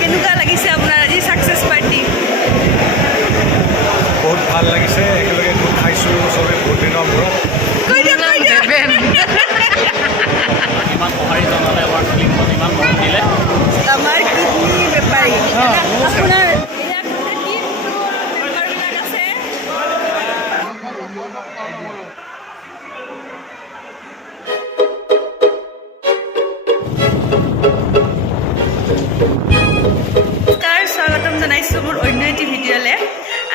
কেনেকুৱা লাগিছে আপোনাৰ আজি ছাকচেছ পাৰ্টি? বহুত ভাল লাগিছে, একেলগে গোট খাইছোঁ চবে বহুত দিনৰ মূৰত। ইমান সঁহাৰি জনালে আমাৰ ফিল্মখন ইমান মৰম দিলে। আমাৰ কিডনী বেপাৰী আপোনাৰ ইয়াত টিমটো মেম্বাৰবিলাক আছে। স্বাগতম জনাইছোঁ মোৰ অন্য এটি ভিডিঅ'লৈ।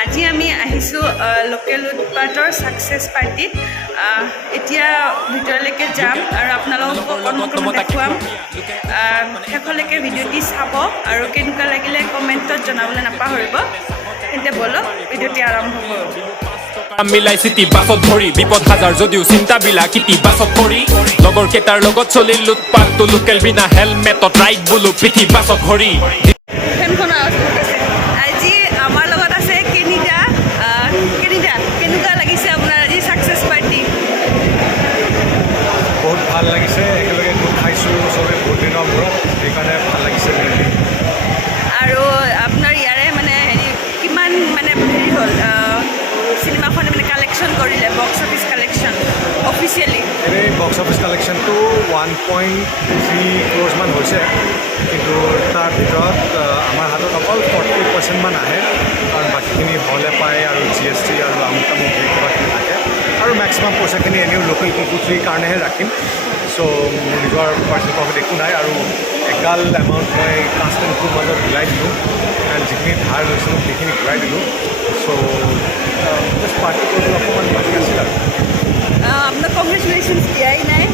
আজি আমি আহিছোঁ লোকেল উৎপাদৰ ছাকচেছ পাৰ্টিত। এতিয়া ভিতৰলৈকে যাম আৰু আপোনালোকক অকণমান দেখুৱাম। শেষলৈকে ভিডিঅ'টি চাব আৰু কেনেকুৱা লাগিলে কমেণ্টত জনাবলৈ নাপাহৰিব। তেন্তে বলক ভিডিঅ'টি আৰম্ভ কৰোঁ। মিলাই চিটি বাছত ধৰি বিপদ হাজাৰ যদিও চিন্তাবিলাক ইতি বাছত পৰি লগৰ কেইটাৰ লগত চলি লুটপাতটো লোকেল বিনা হেলমেটত ৰাইড বোলো পিঠি বাছত ঘড়ী। আজি আমাৰ লগত আছে কেনিদা। কেনেকুৱা লাগিছে আপোনাৰ আজি ছাকচেছ পাৰ্টি? বহুত ভাল লাগিছে, একেলগে গোট খাইছোঁ চবে বহুত দিনৰ মূৰত, সেইকাৰণে ভাল লাগিছে। আৰু আপোনাৰ ইয়াৰে মানে হেৰি কিমান মানে হেৰি হ'ল চিনেমাখনে মানে কালেকশ্যন কৰিলে, বক্স অফিচ কালেকশ্যন অফিচিয়েলি? এনেই বক্স অফিচ কালেকশ্যনটো 1.3 crores মান হৈছে, কিন্তু তাৰ ভিতৰত আমাৰ হাতত অকল 40% মান আহে, কাৰণ বাকীখিনি হলে পায় আৰু GST আৰু আমুক তামুক কিবাখিনি থাকে। আৰু মেক্সিমাম পইচাখিনি এনেও লোকেল কুকুটিৰ কাৰণেহে ৰাখিম। চ' মোৰ নিজৰ পাৰ্চনেল প্ৰফিট একো নাই, আৰু এগাল এমাউণ্ট মই কাষ্ট এণ্ড ক্ৰুৰ মাজত মিলাই দিলোঁ, এণ্ড যিখিনি ধাৰ লৈছিলোঁ সেইখিনি ঘূৰাই দিলোঁ। চ' জাষ্ট পাৰ্টি কৰিবলৈ অকণমান বাকী আছিল আৰু। আপোনাক কংগ্ৰেচুলেশ্যনছ দিয়াই নাই,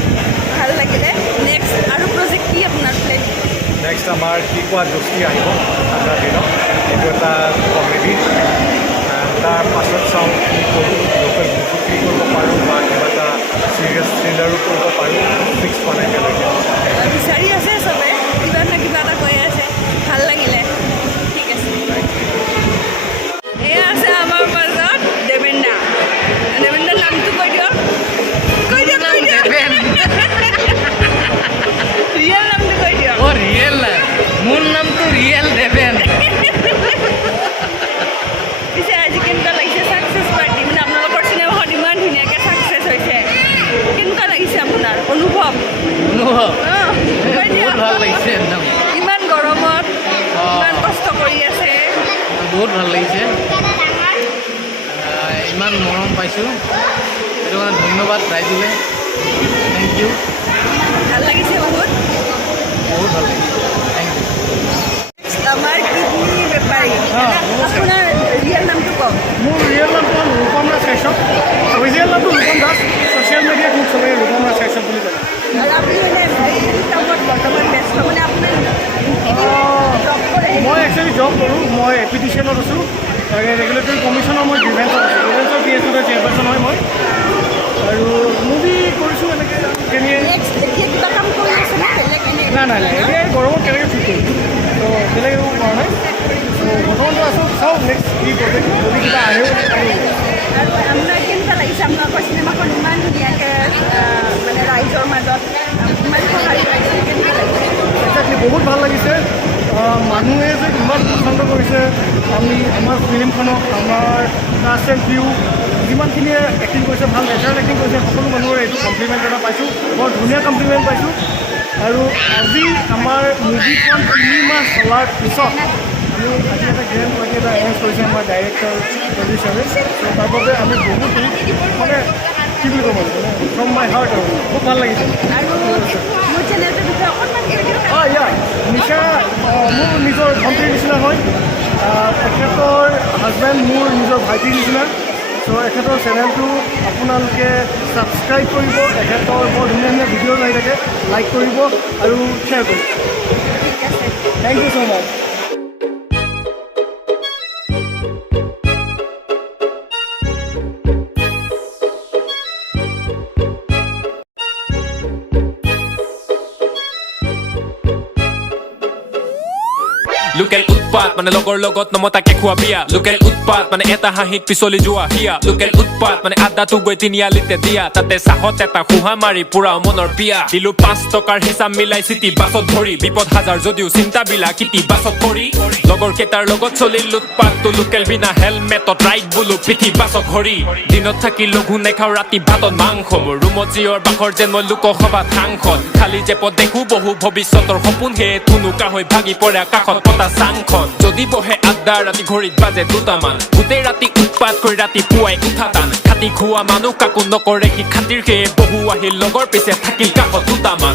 ভাল লাগিলে। নেক্সট আৰু প্ৰজেক্ট কি আপোনাৰ প্লেন? নেক্সট আমাৰ কি কোৱা দোস্তি আহিব ঠাণ্ডা দিনত, এইটো এটা কমেডি। তাৰ পাছত চাওঁ কি কৰোঁ, লোকেল বুকু কি কৰিব পাৰোঁ বা কিবা এটা চিৰিয়াছ থ্ৰিলাৰো কৰিব পাৰোঁ, ফিক্স হোৱা নাই এতিয়ালৈকে। বিচাৰি আছে চবে, কিবা নহয় কিবা এটা কৈ আছে, ভাল লাগিলে। ঠিক আছে, এয়া আছে আমাৰ মাজত দেৱেন্দা। দেৱেন্দাৰ নামটো কৈ দিয়ক। ৰিয়েল নামটো কৈ দিয়ক। অ' ৰিয়েল নাই, মোৰ নামটো ৰিয়েল দেৱেন। পিছে আজি কেনেকুৱা লাগিছে ছাকচেছ পাৰ্টি? মানে আপোনালোকৰ চিনেমাখন ইমান ধুনীয়াকৈ ছাকচেছ হৈছে, কেনেকুৱা লাগিছে আপোনাৰ অনুভৱ? কৈ দিয়ক। বহুত ভাল লাগিছে একদম। ইমান গৰমত ইমান কষ্ট কৰি আছে। বহুত ভাল লাগিছে, ইমান মৰম পাইছোঁ, সেইটো কাৰণে ধন্যবাদ ৰাইজলৈ। থেংক ইউ, ভাল লাগিছে বহুত। বহুত ভাল লাগিছে, থেংক ইউ। আমাৰ কিডনী বেপাৰী আপোনাৰ ৰিয়েল নামটো কওক। মোৰ ৰিয়েল নামটো হ'ল ৰূপম ৰাজ কাশ্যপ, অৰিজিনেল নামটো ৰূপম দাস। ছ'চিয়েল মিডিয়াত মোক চবেই ৰূপম ৰাজ কাশ্যপ বুলি জানে। আৰু আপুনি মানে হেৰি কামত বৰ্তমান ব্যস্ত, মানে আপোনাৰ জব কৰে? মই একচুৱেলি জব কৰোঁ, মই এপিডিশ্যনত আছোঁ, ৰেগুলেটৰী কমিশ্যনৰ মই ডিফেন্সত আছোঁ। ডিফেন্সৰ PSUৰ চেয়াৰপাৰ্চন হয় মই, আৰু মুভি কৰিছোঁ এনেকৈ কেনিয়ে। এতিয়া কিবা কাম কৰি আছে নে বেলেগ এনে? নাই, এতিয়া এই গৰমত কেনেকৈ ফিট কৰিম, ত' বেলেগ একো কৰা নাই। ত' বৰ্তমানটো আছোঁ, চাওঁ নেক্সট কি প্ৰজেক্ট যদি কিবা আহেও। আৰু আপোনাৰ কেনেকুৱা লাগিছে আপোনালোকৰ চিনেমাখন ইমান ধুনীয়াকৈ মানে ৰাইজৰ মাজত ইমান সঁহাৰি পাইছে, কেনেকুৱা লাগিছে? একজেক্টলি বহুত ভাল লাগিছে। মানুহে যে ইমান পচন্দ কৰিছে আমাৰ ফিল্মখনক, আমাৰ কাষ্ট এণ্ড ক্ৰিউ যিমানখিনিয়ে এক্টিং কৰিছে, ভাল নেচাৰেল এক্টিং কৰিছে, সকলো মানুহৰে এইটো কমপ্লিমেণ্ট এটা পাইছোঁ, বৰ ধুনীয়া কমপ্লিমেণ্ট পাইছোঁ। আৰু আজি আমাৰ মুভিখন 3 মাহ চলাৰ পিছত আমি আজি এটা গ্ৰেণ্ড পাৰ্টি এটা এৰেঞ্জ কৰিছোঁ আমাৰ ডাইৰেক্টৰ প্ৰডিউচাৰে। ত' তাৰ বাবে আমি বহুত মানে কি বুলি ক'ব মানে ফ্ৰম মাই হাৰ্ট, আৰু খুব ভাল লাগিছে। আৰু মোৰ চেনেলটোৰ বিষয়ে অকণমান কৈ দিয়ক। নিশা মোৰ নিজৰ ভণ্টিৰ নিচিনা হয়, এখেতৰ হাজবেণ্ড মোৰ নিজৰ ভাইটিৰ নিচিনা। চ' এখেতৰ চেনেলটো আপোনালোকে ছাবস্ক্ৰাইব কৰিব, এখেতৰ বৰ ধুনীয়া ধুনীয়া ভিডিঅ'জ আহি থাকে, লাইক কৰিব আৰু শ্বেয়াৰ কৰিব। ঠিক আছে, thank you so' much. Local উৎপাত মানে লগৰ লগত নমতাকে খোৱা বিয়া লোকেল উৎপাত মানে এটা হাঁহিত পিছলি যোৱা হিয়া লোকেল উৎপাত মানে আদাটো গৈ তিনিআলিতে দিয়া তাতে চাহত এটা খুহা মাৰি পুৰা মনৰ বিয়া দিলো 5 টকাৰ হিচাপ মিলাই চিটি বাছত ধৰি বিপদ হাজাৰ যদিও চিন্তা বিলা কিটি বাছত কৰি লগৰ কেইটাৰ লগত চলিল লুটপাতটো লোকেল বিনা হেলমেটত ৰাইড বোলো পিঠি বাছত ঘড়ী দিনত থাকি লঘু নেখাও ৰাতি ভাতত মাংস মোৰ ৰুমত জিঅৰ বাখৰ যেন মই লোকসভাত সাংসদ খালি জেপত দেখো বহু ভৱিষ্যতৰ সপোন হে থুনুকা হৈ ভাগি পৰে আকাশত পতা চাংখন যদি বহে আড্ডা ৰাতি ঘড়ীত বাজে 2টামান গোটেই ৰাতি উৎপাত কৰি ৰাতি পুৱাই উঠা টান খাতি খোৱা মানুহ কাকো নকৰে সি খাতিৰ সেয়ে বহু আহিল লগৰ পিছে থাকিল কাষত 2টামান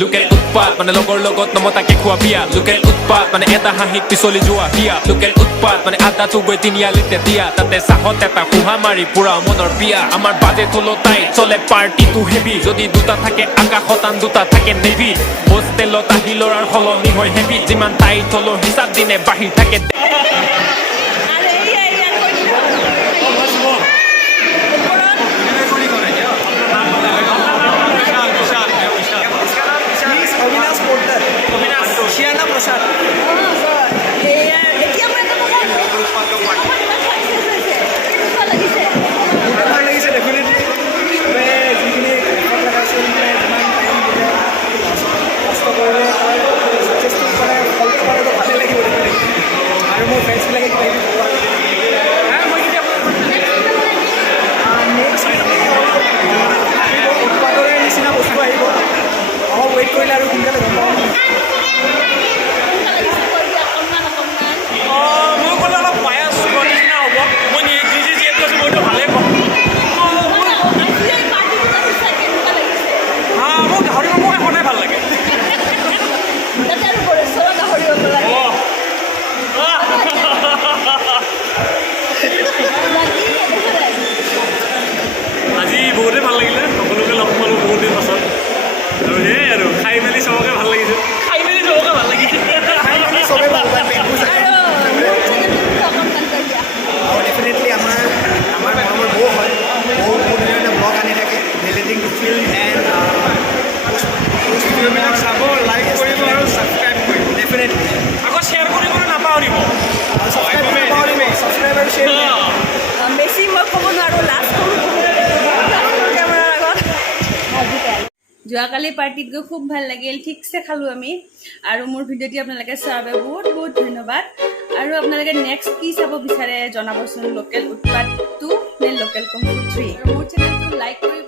লোকেল উৎপাত মানে লগৰ লগত নমতাকে খোৱা বিয়া লোকেল উৎপাত মানে এটা হাঁহিত পিছলি যোৱা হিয়া লোকেল উৎপাত মানে আদাটো গৈ তিনিআলিতে দিয়া তাতে চাহত এটা খুহা মাৰি পুৰা মনৰ বিয়া আমাৰ বাজেট হলো তাই চলে পাৰ্টিটো হেভি যদি 2টা থাকে আকাশত আন 2টা থাকে নেভি হোষ্টেলত আহি ল'ৰাৰ সলনি হয় হেভি যিমান টাইট হলো হিচাপ দিনে বাঢ়ি থাকে বহুতে ভাল লাগিলে সকলোকে লগ পালোঁ বহুত দিন পাছত আৰু সেয়াই আৰু খাই মেলি চবকে ভাল লাগিছে চবেই ভাল পায় ডেফিনেটলি আমাৰ মৰমৰ বৌ হয় বৌ এটা ব্লগ আনি থাকে ৰিলেটিং টু ফিল্ম এণ্ড ভিডিঅ'বিলাক চাব লাইক কৰিব আৰু ছাবস্ক্ৰাইব কৰিব ডেফিনেটলি আকৌ শ্বেয়াৰ কৰিবলৈ নাপাহৰিব ছাবস্ক্ৰাইব আৰু শ্বেয়াৰ বেছি মই ক'ব নোৱাৰোঁ লাষ্ট কেমেৰাৰ আগত যোৱাকালি পাৰ্টিত গৈ খুব ভাল লাগিল ঠিকছে খালোঁ আমি আৰু মোৰ ভিডিঅ'টি আপোনালোকে চোৱাৰ বাবে বহুত বহুত ধন্যবাদ আৰু আপোনালোকে নেক্সট কি চাব বিচাৰে জনাবচোন লোকেল উৎপাত 2 নে লোকেল কুমফু 3 মোৰ চেনেলটো লাইক কৰিব